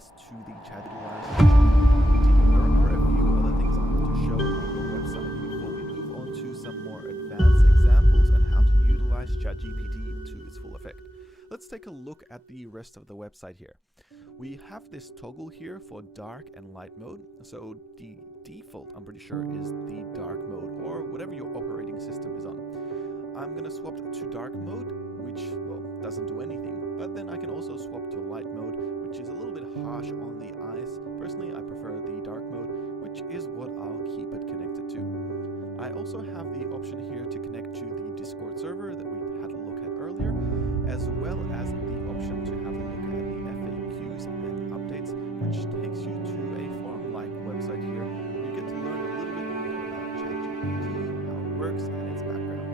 access to the analyse ChatGPT. There are a few other things I want to show on the website before we move on to some more advanced examples on how to utilize ChatGPT to its full effect. Let's take a look at the rest of the website here. We have this toggle here for dark and light mode. So the default, I'm pretty sure, is the dark mode or whatever your operating system is on. I'm going to swap to dark mode, which, well, doesn't do anything. But then I can also swap to light mode, which is a little bit harsh on the eyes. Personally, I prefer the dark mode, which is what I'll keep it connected to. I also have the option here to connect to the Discord server that we had a look at earlier, as well as the option to have a look at the FAQs and updates, which takes you to a forum-like website here where you get to learn a little bit more about ChatGPT, how it works, and its background.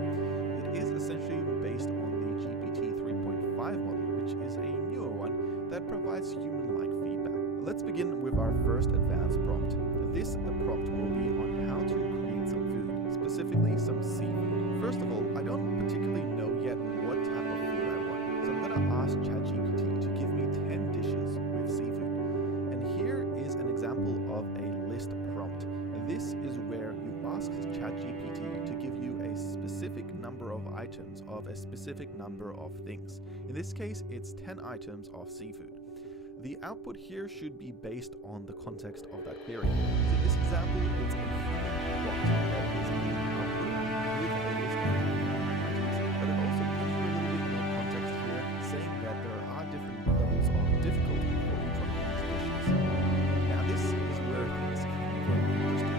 It is essentially based on the GPT 3.5 model, which is a newer one that provides human-like feedback. Let's begin with our first advanced prompt. This prompt will be on how to create some food, specifically some seafood. First of all, I don't particularly know yet what type of food I want, so I'm going to ask ChatGPT to give me 10 dishes with seafood. And here is an example of a list prompt. This is where you ask ChatGPT to give you a specific number of items of a specific number of things. In this case, it's 10 items of seafood. The output here should be based on the context of that query. So in this example, it's a human prompt that is being output with a list of items. But it also gives you a little bit more context here, saying that there are different levels of difficulty for each one of these dishes. Now this is where things can get interesting.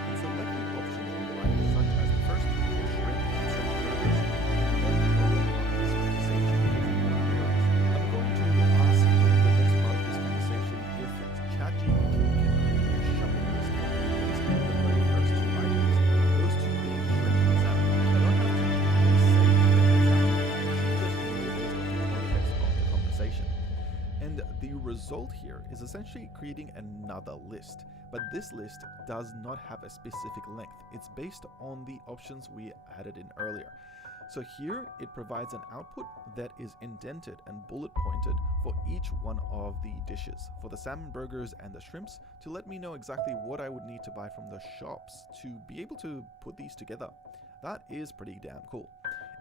And select the option you like, such as the first two for shrimp and some burgers, and then follow on this conversation with more queries. I'm going to ask in the next part of this conversation if ChatGPT can create a shopping list based on the very first two items, those two being shrimp and salmon. I don't have to say shrimp and salmon, I should just know based on the context of the conversation. And the result here is essentially creating another list. But this list does not have a specific length. It's based on the options we added in earlier. So here it provides an output that is indented and bullet pointed for each one of the dishes. For the salmon burgers and the shrimps, to let me know exactly what I would need to buy from the shops to be able to put these together. That is pretty damn cool.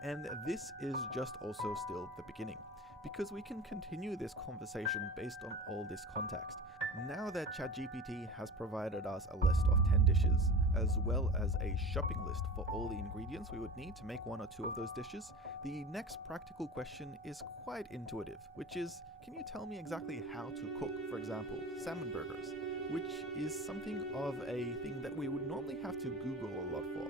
And this is just also still the beginning, because we can continue this conversation based on all this context. Now that ChatGPT has provided us a list of 10 dishes, as well as a shopping list for all the ingredients we would need to make one or two of those dishes, the next practical question is quite intuitive, which is, can you tell me exactly how to cook, for example, salmon burgers, which is something of a thing that we would normally have to Google a lot for.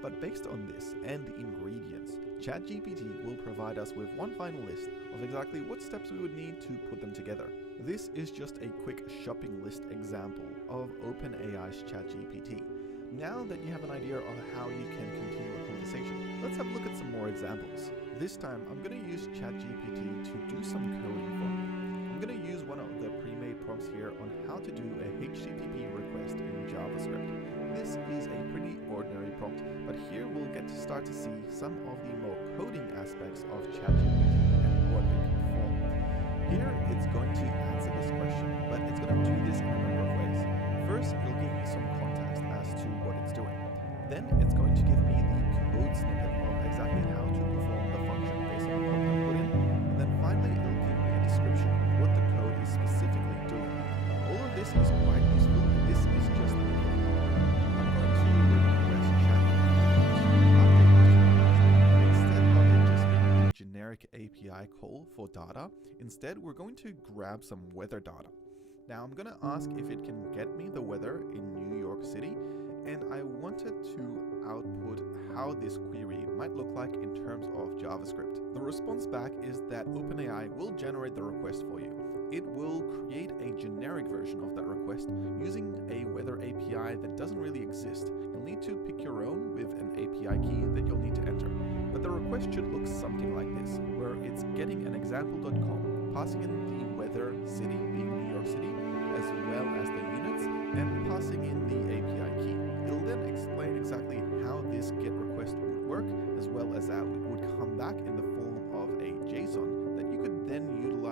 But based on this and the ingredients, ChatGPT will provide us with one final list of exactly what steps we would need to put them together. This is just a quick shopping list example of OpenAI's ChatGPT. Now that you have an idea of how you can continue a conversation, let's have a look at some more examples. This time, I'm going to use ChatGPT to do some coding for me. I'm going to use one of the pre-made prompts here on how to do a HTTP request in JavaScript. This is a pretty ordinary prompt, but here we'll get to start to see some of the more coding aspects of ChatGPT and what it can perform. Here it's going to answer this question, but it's going to do this in a number of ways. First, it'll give me some context as to what it's doing. Then it's going to give me the code snippet of exactly how to perform the function based on the prompt I put in. And then finally, it'll give me a description of what the code is specifically doing. All of this is quite useful, and this is just the beginning. I'm going to request ChatGPT to update this context. Instead of it just being a generic API call for data, instead we're going to grab some weather data. Now I'm going to ask if it can get me the weather in New York City, and I wanted to output how this query might look like in terms of JavaScript. The response back is that OpenAI will generate the request for you. It will create a generic version of that request using a weather API that doesn't really exist. You'll need to pick your own with an API key that you'll need to enter. But the request should look something like this, where it's getting an example.com, passing in the weather city, being New York City, as well as the units, and passing in the API key. It'll then explain exactly how this GET request would work, as well as how it would come back in the form of a JSON that you could then utilize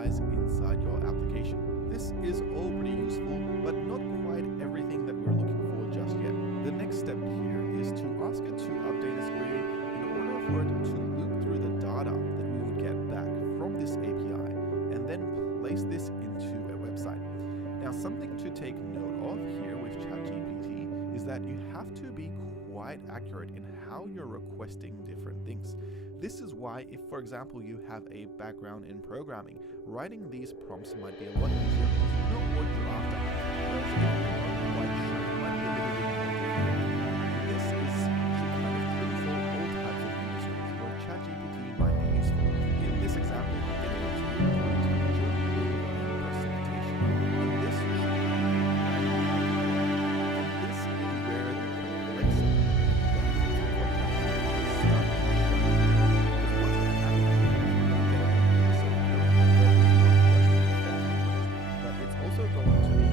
place this into a website. Now, something to take note of here with ChatGPT is that you have to be quite accurate in how you're requesting different things. This is why if, for example, you have a background in programming, writing these prompts might be a lot easier because you know what you're after. Whereas if you're not quite sure, it might be a little bit more difficult. This is kind of true for all types of industries where ChatGPT might be useful. In this example, I'm getting it to record temperature and precipitation. And this should be and this is where the complexity benefits of what ChatGPT start to show. Because what's going to happen is you're going to get a piece of code that is not just an effective request, but it's also going to be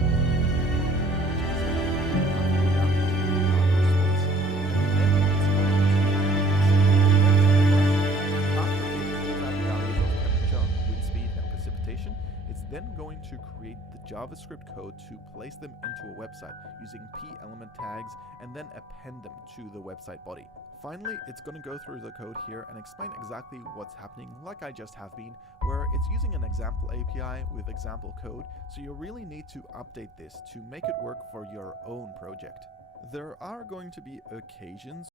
then going to create the JavaScript code to place them into a website using p-element tags and then append them to the website body. Finally, it's going to go through the code here and explain exactly what's happening like I just have been, where it's using an example API with example code, so you really need to update this to make it work for your own project. There are going to be occasions